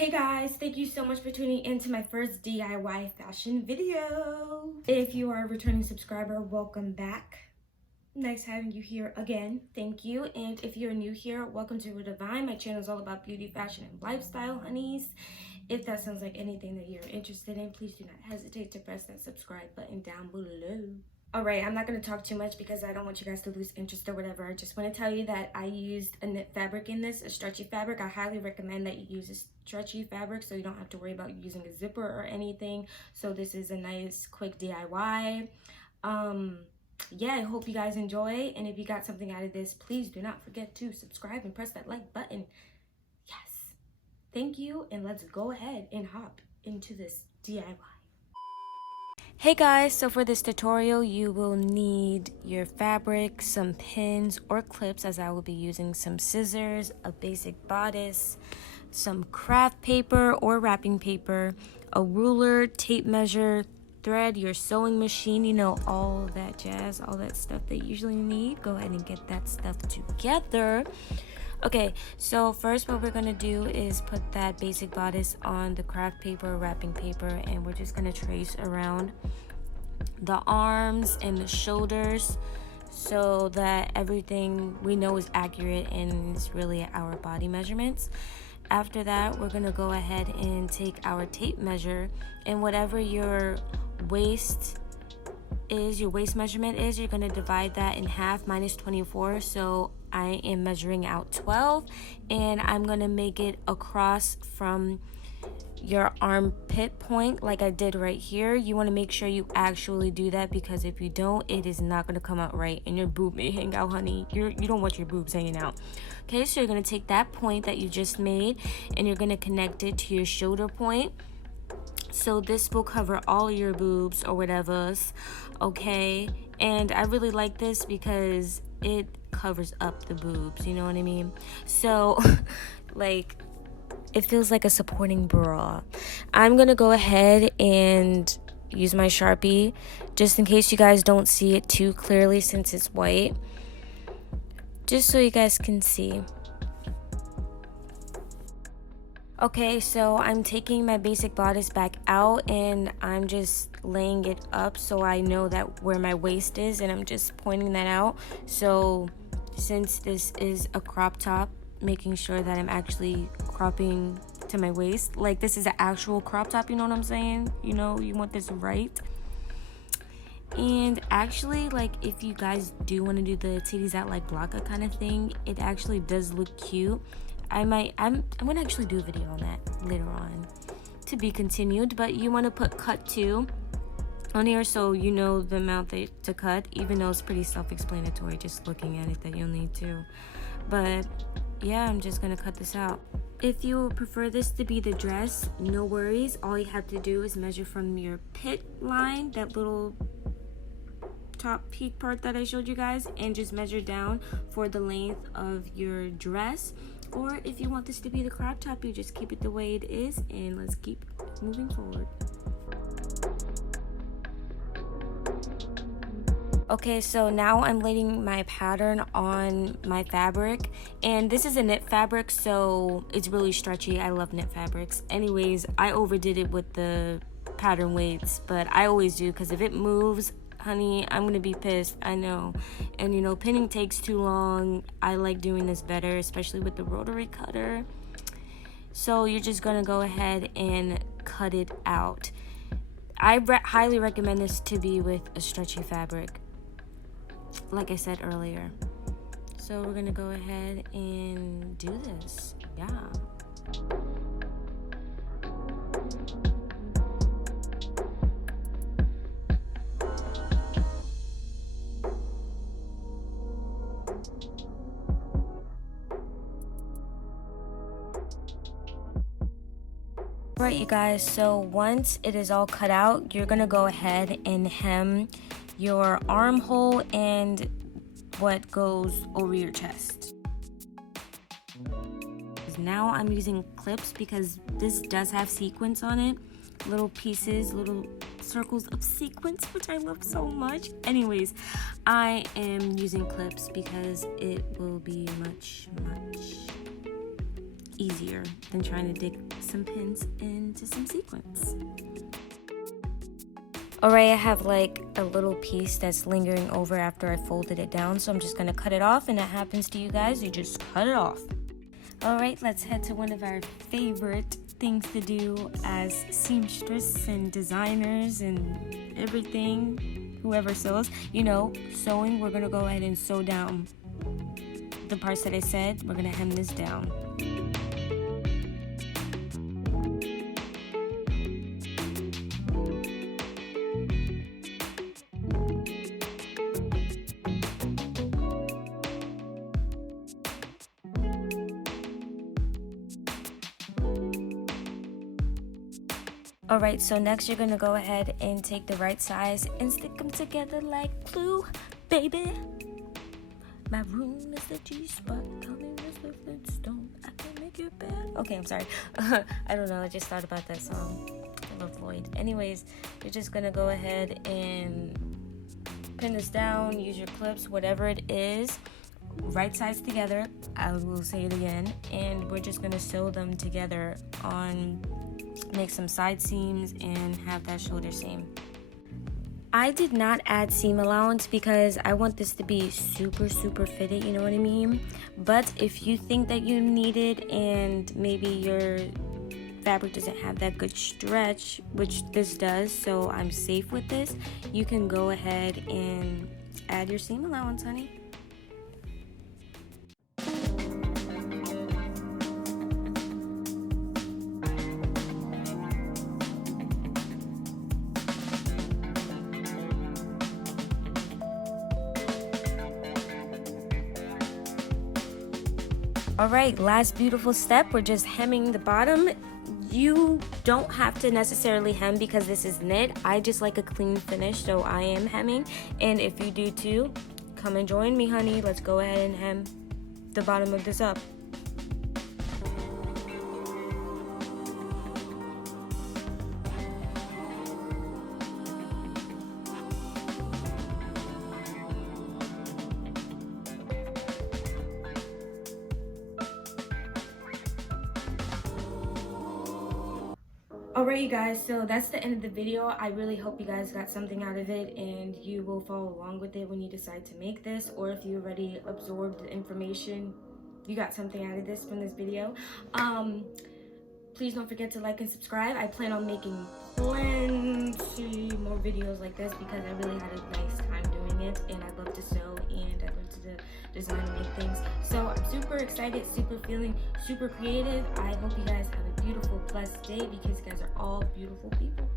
Hey guys, thank you so much for tuning into my first DIY fashion video. If you are a returning subscriber, welcome back. Nice having you here again. Thank you. And if you're new here, welcome to Redivine. My channel is all about beauty, fashion, and lifestyle, honeys. If that sounds like anything that you're interested in, please do not hesitate to press that subscribe button down below. All right, I'm not going to talk too much because I don't want you guys to lose interest or whatever. I just want to tell you that I used a knit fabric in this, a stretchy fabric. I highly recommend that you use a stretchy fabric so you don't have to worry about using a zipper or anything. So this is a nice quick DIY. Yeah, I hope you guys enjoy. And if you got something out of this, please do not forget to subscribe and press that like button. Yes. Thank you. And let's go ahead and hop into this DIY. Hey guys, so for this tutorial you will need your fabric, some pins or clips, as I will be using some scissors, a basic bodice, some craft paper or wrapping paper, a ruler, tape measure, thread, your sewing machine, you know, all that jazz, all that stuff that you usually need. Go ahead and get that stuff together. Okay, so first what we're gonna do is put that basic bodice on the craft paper, wrapping paper, and we're just gonna trace around the arms and the shoulders so that everything we know is accurate and is really our body measurements. After that, we're gonna go ahead and take our tape measure, and whatever your waist measurement is, you're gonna divide that in half, minus 24. So I am measuring out 12, and I'm gonna make it across from your armpit point like I did right here. You want to make sure you actually do that, because if you don't, it is not going to come out right and your boob may hang out, honey. You don't want your boobs hanging out. Okay, so you're going to take that point that you just made and you're going to connect it to your shoulder point. So this will cover all your boobs or whatever's, okay? And I really like this because it covers up the boobs, you know what I mean? So like, it feels like a supporting bra. I'm gonna go ahead and use my Sharpie just in case you guys don't see it too clearly since it's white, just so you guys can see. Okay, so I'm taking my basic bodice back out and I'm just laying it up so I know that where my waist is, and I'm just pointing that out. So since this is a crop top, making sure that I'm actually cropping to my waist. Like, this is an actual crop top, you know what I'm saying? You know, you want this right. And actually, like, if you guys do want to do the titties out like Blanca kind of thing, it actually does look cute. I'm gonna actually do a video on that later on, to be continued. But you want to put cut 2 on here so you know the amount to cut, even though it's pretty self-explanatory just looking at it that you'll need to. But yeah, I'm just gonna cut this out. If you prefer this to be the dress, no worries. All you have to do is measure from your pit line, that little top peak part that I showed you guys, and just measure down for the length of your dress. Or if you want this to be the crop top, you just keep it the way it is, and let's keep moving forward. Okay, so now I'm laying my pattern on my fabric, and this is a knit fabric, so it's really stretchy. I love knit fabrics. Anyways, I overdid it with the pattern weights, but I always do, because if it moves, honey, I'm gonna be pissed. I know. And you know, pinning takes too long. I like doing this better, especially with the rotary cutter. So you're just gonna go ahead and cut it out. I highly recommend this to be with a stretchy fabric, like I said earlier. So we're gonna go ahead and do this. Yeah. Right, you guys, so once it is all cut out, you're gonna go ahead and hem your armhole and what goes over your chest. Now I'm using clips because this does have sequins on it, little pieces, little circles of sequins, which I love so much. Anyways, I am using clips because it will be much easier than trying to dig some pins into some sequins. Alright, I have like a little piece that's lingering over after I folded it down, so I'm just going to cut it off, and that happens to you guys, you just cut it off. Alright, let's head to one of our favorite things to do as seamstress and designers and everything, whoever sews. You know, sewing, we're going to go ahead and sew down the parts that I said. We're going to hem this down. Alright, so next you're going to go ahead and take the right size and stick them together like glue, baby. My room is the G-spot, coming with the Flintstone, I can make it better. Okay, I'm sorry. I don't know, I just thought about that song. I love Floyd. Anyways, you're just going to go ahead and pin this down, use your clips, whatever it is. Right sides together, I will say it again, and we're just going to sew them together on, make some side seams and have that shoulder seam. I did not add seam allowance because I want this to be super fitted, you know what I mean? But if you think that you need it and maybe your fabric doesn't have that good stretch, which this does, so I'm safe with this, you can go ahead and add your seam allowance, honey. Alright, last beautiful step, we're just hemming the bottom. You don't have to necessarily hem because this is knit. I just like a clean finish, so I am hemming. And if you do too, come and join me, honey. Let's go ahead and hem the bottom of this up. Alright, you guys, so that's the end of the video. I really hope you guys got something out of it and you will follow along with it when you decide to make this, or if you already absorbed the information, you got something out of this from this video. Please don't forget to like and subscribe. I plan on making plenty more videos like this because I really had a nice time doing it, and I love to sew and I love to design and make things. So I'm super excited, feeling super creative. I hope you guys have a beautiful, blessed day because you guys are all beautiful people.